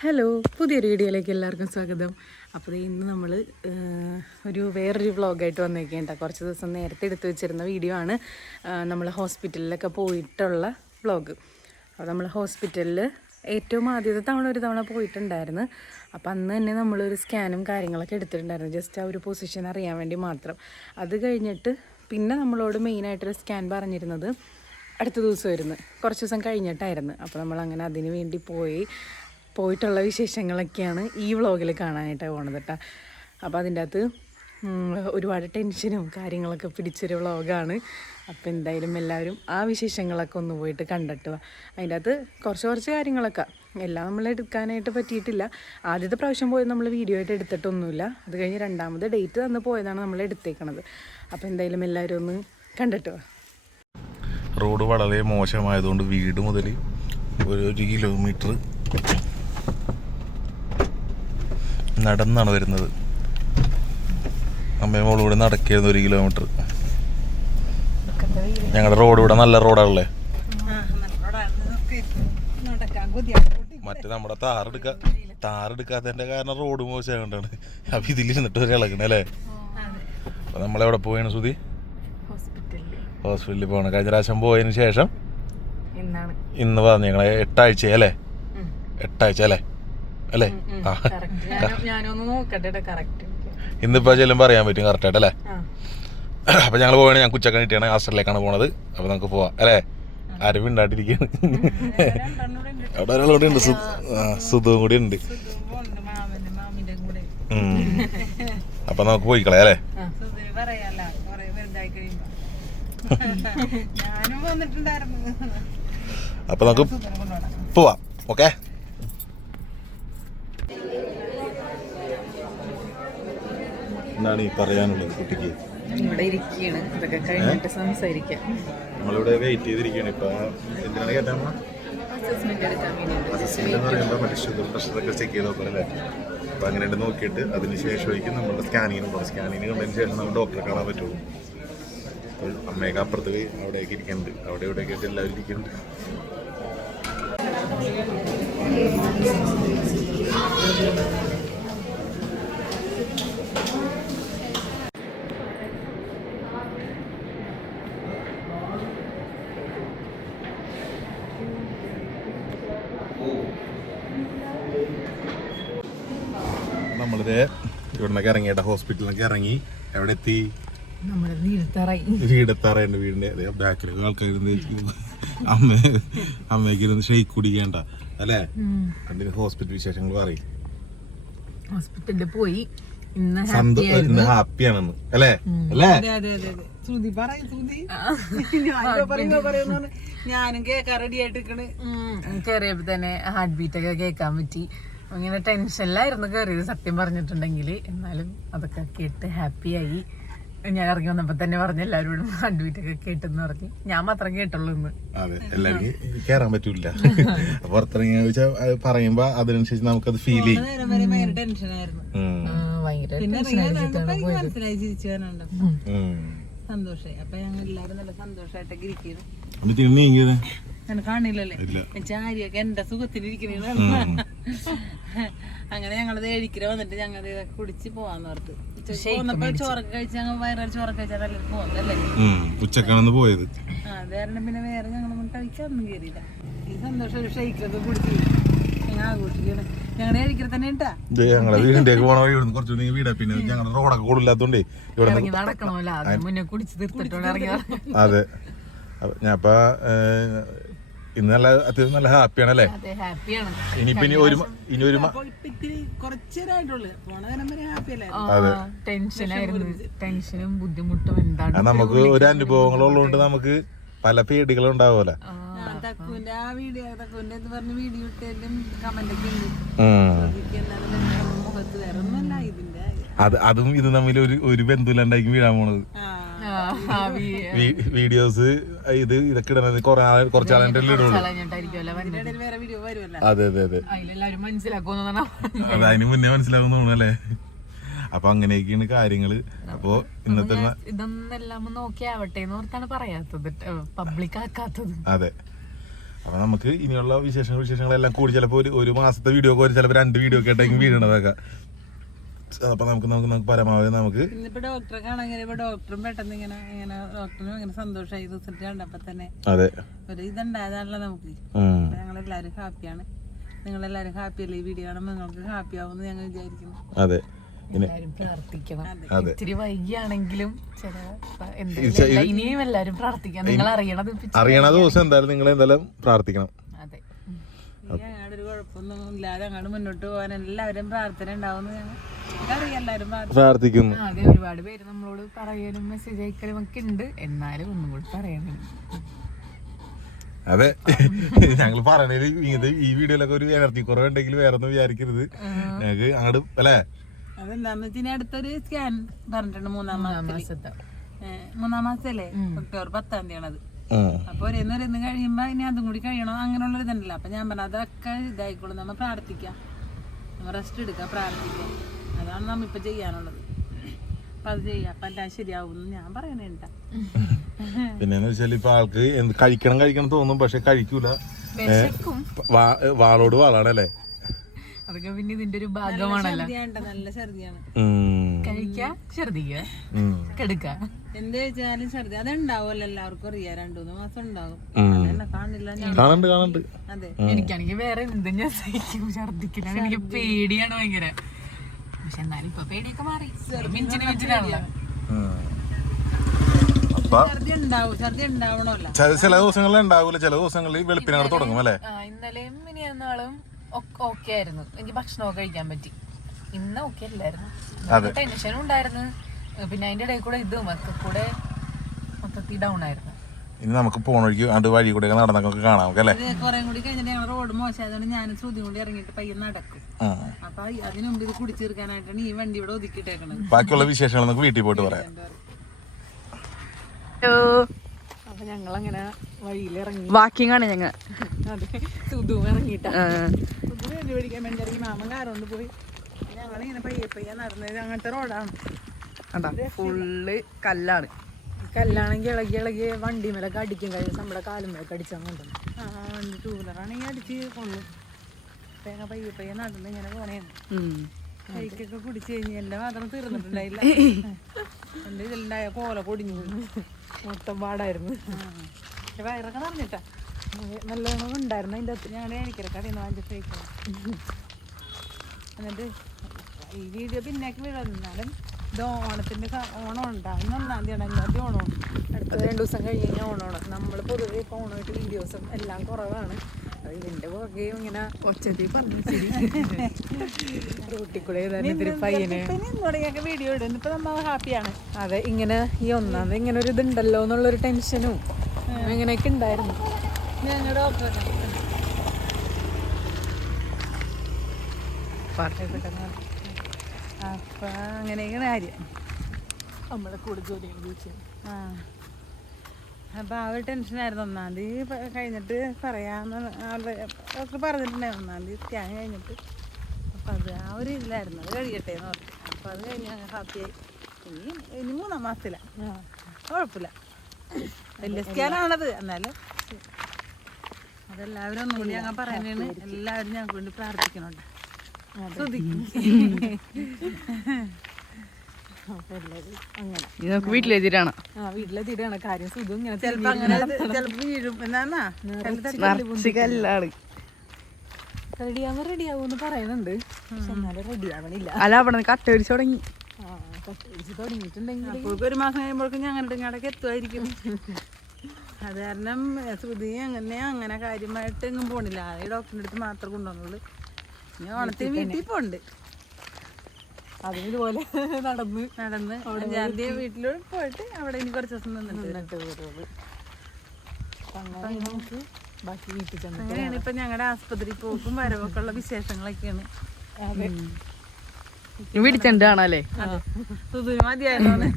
Hello പുതിയ വീഡിയോയിലേക്ക് എല്ലാവർക്കും സ്വാഗതം. അപ്പോൾ ഇന്ന് നമ്മൾ ഒരു വേറൊരു വ്ളോഗായിട്ട് വന്നേക്കേണ്ട കുറച്ച് ദിവസം നേരത്തെ എടുത്തു വെച്ചിരുന്ന വീഡിയോ ആണ് നമ്മൾ ഹോസ്പിറ്റലിലൊക്കെ പോയിട്ടുള്ള വ്ളോഗ്. അപ്പോൾ നമ്മൾ ഹോസ്പിറ്റലിൽ ഏറ്റവും ആദ്യത്തെ തവണ ഒരു തവണ പോയിട്ടുണ്ടായിരുന്നു. അപ്പോൾ അന്ന് തന്നെ നമ്മളൊരു സ്കാനും കാര്യങ്ങളൊക്കെ എടുത്തിട്ടുണ്ടായിരുന്നു. ജസ്റ്റ് ആ ഒരു പൊസിഷൻ അറിയാൻ വേണ്ടി മാത്രം. അത് കഴിഞ്ഞിട്ട് പിന്നെ നമ്മളോട് മെയിനായിട്ടൊരു സ്കാൻ പറഞ്ഞിരുന്നത് അടുത്ത ദിവസമായിരുന്നു. കുറച്ച് ദിവസം കഴിഞ്ഞിട്ടായിരുന്നു. അപ്പോൾ നമ്മൾ അങ്ങനെ അതിന് വേണ്ടി പോയി. പോയിട്ടുള്ള വിശേഷങ്ങളൊക്കെയാണ് ഈ വ്ളോഗിൽ കാണാനായിട്ട് പോണത് കേട്ടോ അപ്പോൾ അതിന്റെ അകത്ത് ഒരുപാട് ടെൻഷനും കാര്യങ്ങളൊക്കെ പിടിച്ചൊരു വ്ളോഗാണ്. അപ്പോൾ എന്തായാലും എല്ലാവരും ആ വിശേഷങ്ങളൊക്കെ ഒന്ന് പോയിട്ട് കണ്ടിട്ട് വാ. അതിന്റെ അകത്ത് കുറച്ച് കുറച്ച് കാര്യങ്ങളൊക്കെ. എല്ലാം നമ്മൾ എടുക്കാനായിട്ട് പറ്റിയിട്ടില്ല. ആദ്യത്തെ പ്രാവശ്യം പോയത് നമ്മൾ വീഡിയോ ആയിട്ട് എടുത്തിട്ടൊന്നുമില്ല. അത് കഴിഞ്ഞ് രണ്ടാമത് ഡേറ്റ് തന്ന് പോയതാണ് നമ്മൾ എടുത്തേക്കണത്. അപ്പോൾ എന്തായാലും എല്ലാവരും ഒന്ന് കണ്ടിട്ട് വാ. റോഡ് വളരെ മോശമായതുകൊണ്ട് വീട് മുതൽ ഒരു കിലോമീറ്റർ നടന്നാണ് വരുന്നത്. അമ്മയും മോളും കൂടെ നടക്കായിരുന്നു ഒരു കിലോമീറ്റർ ഞങ്ങളുടെ റോഡ് ഇവിടെ നല്ല റോഡാണല്ലേ മറ്റേ നമ്മുടെ താറെടുക്ക താറെടുക്കാത്തതിന്റെ കാരണം റോഡ് മോശമായതുകൊണ്ടാണ് അപ്പൊ ഇതിലിരുന്നിട്ട് ഒരു ഇളകണല്ലേ അപ്പൊ നമ്മളെവിടെ പോയാണ് സുധി? ഹോസ്പിറ്റലിൽ പോകണം കഴിഞ്ഞ പ്രാവശ്യം പോയതിനു ശേഷം ഇന്ന് പറഞ്ഞു ഞങ്ങളെ എട്ടാഴ്ച അല്ലേ. എട്ടാഴ്ച അല്ലേ അല്ലേ? ഇന്നിപ്പോ ചെല്ലും പറയാൻ പറ്റും കറക്റ്റ് കറക്റ്റായിട്ട് അല്ലേ? അപ്പൊ ഞങ്ങൾ പോവാണ് ഞാൻ കുച്ചക്ക കിട്ടിയാണ് ഹാസ്റ്റലിലേക്കാണ് പോണത്. അപ്പൊ നമുക്ക് പോവാം അല്ലേ? ആരും ഉണ്ടായിട്ടിരിക്കുകയാണ് അവിടെ ഒരാളൂടെ ഉണ്ട് സുധുവും കൂടി ഉണ്ട്. അപ്പൊ നമുക്ക് പോയിക്കളെ അല്ലേ? ഞാനും വന്നിട്ടുണ്ടായിരുന്നു. അപ്പൊ നമുക്ക് പോവാം ഓക്കെ? എന്താണ് ഈ പറയാനുള്ളത് കുട്ടിക്ക്. ഇവിടെ ഇരിക്കുകയാണ്. ഇതൊക്കെ കഴിഞ്ഞിട്ട് സംസാരിക്കാം. നമ്മളിവിടെ വെയിറ്റ് ചെയ്തിരിക്കുകയാണ്. ഇപ്പൊ എന്തിനാണ് കേട്ടാ അസസ്മെന്റ് എന്ന് പറയുമ്പോൾ മറ്റേ ഷുഗർ പ്രഷറൊക്കെ ചെക്ക് ചെയ്ത് നോക്കണല്ലേ അപ്പോൾ അങ്ങനെ നോക്കിയിട്ട് അതിന് ശേഷമായിരിക്കും നമ്മുടെ സ്കാനിങ്ങിന് പോകണം സ്കാനിങ്ങിന് കണ്ടതിന് ശേഷം നമ്മൾ ഡോക്ടറെ കാണാൻ പറ്റുള്ളൂ. അപ്പോൾ അമ്മയൊക്കെ അപ്പുറത്ത് പോയി അവിടേക്ക് ഇരിക്കുന്നുണ്ട്. അവിടെ ഇവിടെയൊക്കെ ആയിട്ട് എല്ലാവരും ഇരിക്കുന്നുണ്ട്. നമ്മളിത് ഇവിടുന്നൊക്കെ ഇറങ്ങിയിട്ട് ഹോസ്പിറ്റലിൽ നിന്നൊക്കെ ഇറങ്ങി. എവിടെ എത്തി? വീടെത്താറുണ്ട് വീടിന്റെ ബാക്കിൽ ആൾക്കാർ അമ്മ അമ്മയ്ക്ക് ഇരുന്ന് ഷെയ്ക്ക് കുടിക്കേണ്ട അല്ലേ? അതിന് ഹോസ്പിറ്റൽ വിശേഷങ്ങൾ പറയും. ഹോസ്പിറ്റലിൽ പോയി. ഇന്ന് ഹാപ്പിയാണെന്ന് അല്ലേ? അല്ലേ? അതെ അതെ അതെ അതെ. ശ്രുതി പറയും ശ്രുതി. ഞാനും കേക്കാൻ റെഡി ആയിട്ട് കേറിയപ്പോ തന്നെ ഹാർട്ട് ബീറ്റ് ഒക്കെ കേൾക്കാൻ പറ്റി. ഇങ്ങനെ ടെൻഷനിലായിരുന്നു കയറിയത് സത്യം പറഞ്ഞിട്ടുണ്ടെങ്കിൽ എന്നാലും അതൊക്കെ കേട്ട് ഹാപ്പിയായി. ഞാൻ ഇറങ്ങി വന്നപ്പോ തന്നെ പറഞ്ഞു എല്ലാവരോടും അഡ്മിറ്റ് ഒക്കെ കേട്ടെന്ന് പറഞ്ഞു. ഞാൻ മാത്രം കേട്ടുള്ളൂ ഇന്ന്. അതെ എല്ലാവർക്കും കേറാൻ പറ്റൂല. പുറത്തിറങ്ങി വെച്ചാൽ പറയുമ്പോ അതിനനുസരിച്ച് നമുക്കത് ഫീൽ ചെയ്യും. സന്തോഷായി. അപ്പൊ ഞങ്ങൾ എല്ലാരും നല്ല സന്തോഷമായിട്ടൊക്കെ ഇരിക്കുന്നു. എന്നിട്ട് ഇന്ന് നീങ്ങിയത് ഞാൻ കാണില്ലല്ലേ? ചാരിയൊക്കെ എന്റെ സുഖത്തിലിരിക്കണ അങ്ങനെ ഞങ്ങളത് എഴുക്കിര വന്നിട്ട് ഞങ്ങൾ കുടിച്ച് പോവാന്ന് ഓർത്ത്. പോന്നപ്പോ ചോറൊക്കെ കഴിച്ച് ഞങ്ങൾ ചോറൊക്കെ കഴിച്ചാൽ എല്ലാവരും ഉച്ചക്കാണെന്ന് പോയത്. ആ അത് കാരണം പിന്നെ വേറെ കഴിക്കാൻ കഴിക്കാനൊന്നും കയറിയില്ല ഈ സന്തോഷം ഒരു ഷെയ്ക്കൊക്കെ കുടിച്ച് ഞങ്ങൾ ആഘോഷിക്കണം ഞങ്ങളെ വീടിന്റെ പോണ വഴി ഇവിടുന്ന് കുറച്ച് നീ വീടാ. പിന്നെ ഞങ്ങളുടെ റോഡൊക്കെ കൂടുതലാത്തോണ്ടേ ഇവിടെ അത് അപ്പൊ ഞാൻ ഇന്ന് നല്ല അത്യാവശ്യം നല്ല ഹാപ്പിയാണ് അല്ലേ അതെ ഹാപ്പിയാണ്. ഇനിയിപ്പോ ഇനി ഒരു മ- ഇനി ഒരു മ- അപ്പൊ ഇപ്പൊ ഇത്തിരി കുറച്ചേരായിട്ടുള്ളു. പോണ നേരം വരെ ഹാപ്പി അല്ലേ? ടെൻഷനായിരുന്നു. ടെൻഷനും ബുദ്ധിമുട്ടും എന്താണ്? നമുക്ക് ഒരു അനുഭവങ്ങളുള്ളതുകൊണ്ട് നമുക്ക് പല പേടികളും ഉണ്ടാവുമല്ലോ. തക്കുവിന്റെ ആ വീഡിയോ എന്ന് പറഞ്ഞ വീഡിയോ ഇട്ടതിലും കമന്റ് ഒക്കെ ഉണ്ട്. ഉം. മുഖത്ത് വേറെ ഒന്നുമല്ല ഇതിന്റെ. അത് അതും ഇത് തമ്മിൽ ഒരു ഒരു ബന്ധമില്ലാണ്ടായിരിക്കും വീഴാൻ പോണത്. ആ. വീഡിയോസ് ഇത് ഇതൊക്കെ ഇടണത് കുറച്ച് ഇടുള്ളൂ കളഞ്ഞിട്ടായിരിക്കുമല്ലോ വേറെ വീഡിയോ വരുമല്ലോ. അതെ അതെ അതെ. അതിന് മുന്നേ മനസ്സിലാക്കും തോന്നുന്നു അല്ലേ? അപ്പൊ അങ്ങനെയൊക്കെയാണ് കാര്യങ്ങൾ. അപ്പൊ ഇന്നത്തെ ന- ഇതൊന്നെല്ലാം നോക്കി ആവട്ടെ എന്ന് ഓർത്താണ് പറയാത്തത്. പബ്ലിക് ആക്കാത്തത്. അതെ. അപ്പൊ നമുക്ക് ഇനിയുള്ള വിശേഷങ്ങൾ വിശേഷങ്ങളെല്ലാം കൂടി ചിലപ്പോൾ ഒരു ഒരു മാസത്തെ വീഡിയോ ഒക്കെ ചിലപ്പോൾ രണ്ട് വീഡിയോ ഒക്കെ ആയിട്ടായിരിക്കും വീഴണതൊക്കെ അപ്പൊ നമുക്ക് നമുക്ക് നമുക്ക് പരമാവധി നമുക്ക് ഇന്നിപ്പോ ഡോക്ടറെ കാണാൻ കയറിയപ്പോ ഡോക്ടറും പെട്ടെന്ന് ഇങ്ങനെ ഇങ്ങനെ ഡോക്ടറിനും ഇങ്ങനെ സന്തോഷമായി റിസൾട്ട് കണ്ടപ്പോ തന്നെ അതെ. ഒരു ഇതുണ്ടായതാണല്ലോ നമുക്ക്. ഞങ്ങളെല്ലാരും ഹാപ്പിയാണ് നിങ്ങളെല്ലാരും ഹാപ്പി അല്ലേ? ഈ വീഡിയോ കാണുമ്പോൾ നിങ്ങൾക്ക് ഹാപ്പി ആവുമെന്ന് ഞങ്ങൾ വിചാരിക്കുന്നു. അതെ. എല്ലാരും പ്രാർത്ഥിക്കണം. ഇത്തിരി വൈകിയാണെങ്കിലും ഇനിയും എല്ലാരും പ്രാർത്ഥിക്കാം. നിങ്ങൾ അറിയണത് ഇപ്പൊ അറിയണ ദിവസം എന്തായാലും നിങ്ങൾ എന്തായാലും പ്രാർത്ഥിക്കണം. അതെ. കുഴപ്പമൊന്നും ഇല്ലാതെ അങ്ങോട്ട് മുന്നോട്ട് പോകാൻ എല്ലാവരും പ്രാർത്ഥന ഉണ്ടാവുമെന്ന് ഞങ്ങൾ എല്ലാവരും പ്രാർത്ഥിക്കുന്നു. അതെ ഒരുപാട് പേര് നമ്മളോട് പറയാനും മെസ്സേജ് അയക്കലും ഒക്കെ ഉണ്ട്. എന്നാലും ഒന്നും കൂടി പറയണം. അതെ. ഞങ്ങൾ പറയണേൽ ഇങ്ങനത്തെ ഈ വീഡിയോയിലൊക്കെ ഒരു എനർജി കുറവുണ്ടെങ്കിൽ വേറെ ഒന്നും വിചാരിക്കരുത് ഞങ്ങൾക്ക് അങ്ങോട്ട് അല്ലേ? അതെന്താന്ന് വെച്ചാൽ അടുത്തൊരു സ്കാൻ പറഞ്ഞിട്ടുണ്ട് മൂന്നാം മാസത്തെ. മൂന്നാം മാസല്ലേ? ഒക്ടോബർ പത്താം തീയതി ഉം. അപ്പൊ ഒരേന്ന് ഒരേന്ന് കഴിയുമ്പോ ഇനി അതും കൂടി കഴിയണം? അങ്ങനെയുള്ള ഇതുണ്ടല്ലോ. അപ്പൊ ഞാൻ പറഞ്ഞു അതൊക്കെ ഇതായിക്കോളും. നമ്മ പ്രാർത്ഥിക്കാം. നമ്മ റെസ്റ്റ് എടുക്കാം പ്രാർത്ഥിക്കാം. അതാണ് നമ്മ ഇപ്പൊ ചെയ്യാനുള്ളത്. അപ്പൊ അത് ചെയ്യാം. അപ്പൊ എല്ലാം ശരിയാവും ഞാൻ പറയണേണ്ട പിന്നെന്ന് വെച്ചാൽ ഇപ്പൊ ആൾക്ക് എന്ത് കഴിക്കണം കഴിക്കണം തോന്നും പക്ഷെ കഴിക്കൂല. വാളോട് വാളാണല്ലേ? അതൊക്കെ പിന്നെ ഇതിന്റെ ഒരു ഭാഗമാണല്ലോ. നല്ല ഛർദിയാണ് ഉം. കഴിക്ക. ഛർദിക്ക. ഉം. കെടുക്ക. എന്ത് വെച്ചാലും ഛർദി. അതുണ്ടാവുമല്ലോ എല്ലാവർക്കും അറിയാം. രണ്ടു മൂന്ന് മാസം. അതെന്നെ കാണില്ല കാണണ്ട് കാണണ്ട്. അതെ. എനിക്കാണെങ്കിൽ വേറെ എന്തും ഞാൻ സഹിക്കും ഛർദിക്കില്ല. എനിക്ക് പേടിയാണ് ഭയങ്കര. പക്ഷെ എന്നാലും ഇപ്പൊ പേടിയൊക്കെ മാറി. മിഞ്ചിന് മിഞ്ചിനാണല്ലോ ചില ചില ദിവസങ്ങളിൽ ഉണ്ടാവൂല. ചില ദിവസങ്ങളിൽ വെളുപ്പിനോട് തുടങ്ങും അല്ലേ? ആ, ഇനി മിനിയാന്നാളും ഓക്കെ ആയിരുന്നു. എനിക്ക് ഭക്ഷണമൊക്കെ കഴിക്കാൻ പറ്റി. ഇന്ന് ഓക്കെ അല്ലായിരുന്നു. ടെൻഷനും ഉണ്ടായിരുന്നു. പിന്നെ അതിന്റെ ഇടയിൽ കൂടെ ഇതും ഒക്കെ കൂടെ മൊത്തത്തിൽ ഡൗൺ ആയിരുന്നു. ഇനി നമുക്ക് പോണ വഴിക്ക് അത് വഴി കൂടെ നടന്നൊക്കെ കാണാം അല്ലേ ഇത് കൂടി കഴിഞ്ഞിട്ട് ഞങ്ങൾ റോഡ് മോശമായതുകൊണ്ട് ഞാൻ ശ്രുതി കൂടി ഇറങ്ങിയിട്ട് പയ്യെ നടക്കും. അപ്പൊ അതിനു മുമ്പ് ഇത് കുടിച്ചീർക്കാനായിട്ടാണ് ഈ വണ്ടി ഇവിടെ ഒതുക്കിട്ടേക്കണത് ബാക്കിയുള്ള വിശേഷങ്ങൾ നമുക്ക് വീട്ടിൽ പോയിട്ട് പറയാം. അപ്പൊ ഞങ്ങൾ അങ്ങനെ വഴിയിലിറങ്ങി. വാക്കിംഗ് ആണ് ഞങ്ങൾ അതെ. സുധുവും ഇറങ്ങിയിട്ടാ. പുതിയ വണ്ടി പിടിക്കാൻ വേണ്ടി ഇറങ്ങി. മാമൻ കാറുകൊണ്ട് പോയി. ഞങ്ങളിങ്ങനെ പയ്യെ പയ്യെ നടന്നത് അങ്ങനത്തെ റോഡാണ് ഫുള്ള് കല്ലാണ്. കല്ലാണെങ്കിൽ ഇളകി ഇളകി വണ്ടി മേലൊക്കെ അടിക്കും. കഴിയും നമ്മുടെ കാലും മേലൊക്കെ അടിച്ചാൽ കൊണ്ടുവന്നു ആ വണ്ടി ടൂ വീലറാണെങ്കിൽ അടിച്ച് കൊള്ളും. തേങ്ങ പയ്യെ പയ്യെ നടന്ന് ഇങ്ങനെ പോണേന്ന് കൈക്കൊക്കെ കുടിച്ച് കഴിഞ്ഞ് എന്റെ മാത്രം തീർന്നിട്ടുണ്ടായില്ല. എന്റെ ഇതിലുണ്ടായ കോല പൊടിഞ്ഞു മൊത്തം പാടായിരുന്നു. പക്ഷെ വയറൊക്കെ നിറഞ്ഞിട്ടാ. നല്ലോണം ഉണ്ടായിരുന്നു. അതിന്റെ അകത്ത് ഞങ്ങളുടെ എനിക്കൊരു കടയിൽ നിന്ന് വാങ്ങിച്ച കഴിക്കണം എന്നിട്ട് ഈ വീഡിയോ പിന്നേക്ക് വിടുന്നാലും ഇത് ഓണത്തിന്റെ ഓണം ഉണ്ടാകുന്ന ഒന്നാം തീയതി അഞ്ചാം ഓണമാണ്. അടുത്ത രണ്ട് ദിവസം കഴിഞ്ഞ് കഴിഞ്ഞാൽ ഓണമാണ്. നമ്മൾ പൊതുവെ ഇപ്പോൾ ഓണമായിട്ട് വീഡിയോസും എല്ലാം കുറവാണ്. അത് ഇതിന്റെ പുറകെയും ഇങ്ങനെ ഒച്ചത്തിൽ പറഞ്ഞു. റൂട്ടിൽ കൂടെ ഇത്തിരി പയ്യന് തുടങ്ങിയൊക്കെ വീഡിയോ ഇടുന്നു ഇപ്പം നമ്മൾ ഹാപ്പിയാണ്. അതെ ഇങ്ങനെ ഈ ഒന്നാമത് ഇങ്ങനെ ഒരു ഇതുണ്ടല്ലോ എന്നുള്ളൊരു ടെൻഷനും അങ്ങനെയൊക്കെ ഉണ്ടായിരുന്നു. ഞങ്ങളുടെ ഡോക്ടറെ അപ്പൊ അങ്ങനെയൊക്കെയാണ് കാര്യം നമ്മളെ കൂടെ ജോലി ആ. അപ്പൊ ആ ഒരു ടെൻഷനായിരുന്നു ഒന്നാം തീയതി കഴിഞ്ഞിട്ട് കഴിഞ്ഞിട്ട് പറയാന്ന് ഡോക്ടർ പറഞ്ഞിട്ടുണ്ടായിരുന്നു ഒന്നാം തീയതി സ്കാൻ കഴിഞ്ഞിട്ട്. അപ്പൊ അത് ആ ഒരു ഇതിലായിരുന്നു. അത് കഴിയട്ടെ എന്ന് പറഞ്ഞു. അപ്പൊ അത് കഴിഞ്ഞ് ഞങ്ങൾ ഹാപ്പിയായി ഇനി ഇനി മൂന്നാം മാസത്തിലാണ് കുഴപ്പമില്ല. വലിയ സ്കാനാണത്. എന്നാലും അതെല്ലാവരും ഒന്നുകൂടി ഞങ്ങൾ പറയുന്നതാണ്. എല്ലാവരും ഞങ്ങൾക്ക് വേണ്ടി പ്രാർത്ഥിക്കണുണ്ട്. ഇത് നമുക്ക് വീട്ടിലെത്തിയിട്ടാണ്. കാര്യം ഇങ്ങനെ ചിലപ്പോ അങ്ങനെ ചിലപ്പോ വീഴും. എന്നാ നിറച്ച് കല്ലാണ് റെഡിയാവുമ്പോ റെഡിയാവുമെന്ന് പറയുന്നുണ്ട്. പക്ഷെ എന്നാലും റെഡിയാവണില്ല. അല്ല അവിടെ കട്ട ഒരു തുടങ്ങി. ഒരു മാസം കഴിയുമ്പോഴേക്കും ഞങ്ങളുടെ ഇങ്ങോട്ടേക്ക് എത്തുമായിരിക്കും അത് കാരണം ശ്രുതി അങ്ങനെ അങ്ങനെ കാര്യമായിട്ട് എങ്ങും പോണില്ല. ആ ഡോക്ടറിന്റെ അടുത്ത് മാത്രം കൊണ്ടുവന്നുള്ളൂ. ഇനി ഓണത്തിന് വീട്ടിൽ പോണ്ട്. അതും ഇതുപോലെ നടന്ന് നടന്ന് അഞ്ചാം തീയതി വീട്ടിൽ പോയിട്ട് അവിടെ ഇനി കുറച്ച് ദിവസം നിന്നിട്ട് അങ്ങനെ നമുക്ക് ബാക്കി വീട്ടിൽ ചെന്ന് അങ്ങനെയാണ് ഇപ്പൊ ഞങ്ങളുടെ ആസ്പത്രി പോക്കും വരവൊക്കെ ഉള്ള വിശേഷങ്ങളൊക്കെയാണ്. ചെണ്ട് കാണാല്ലേ മതിയായിരുന്നു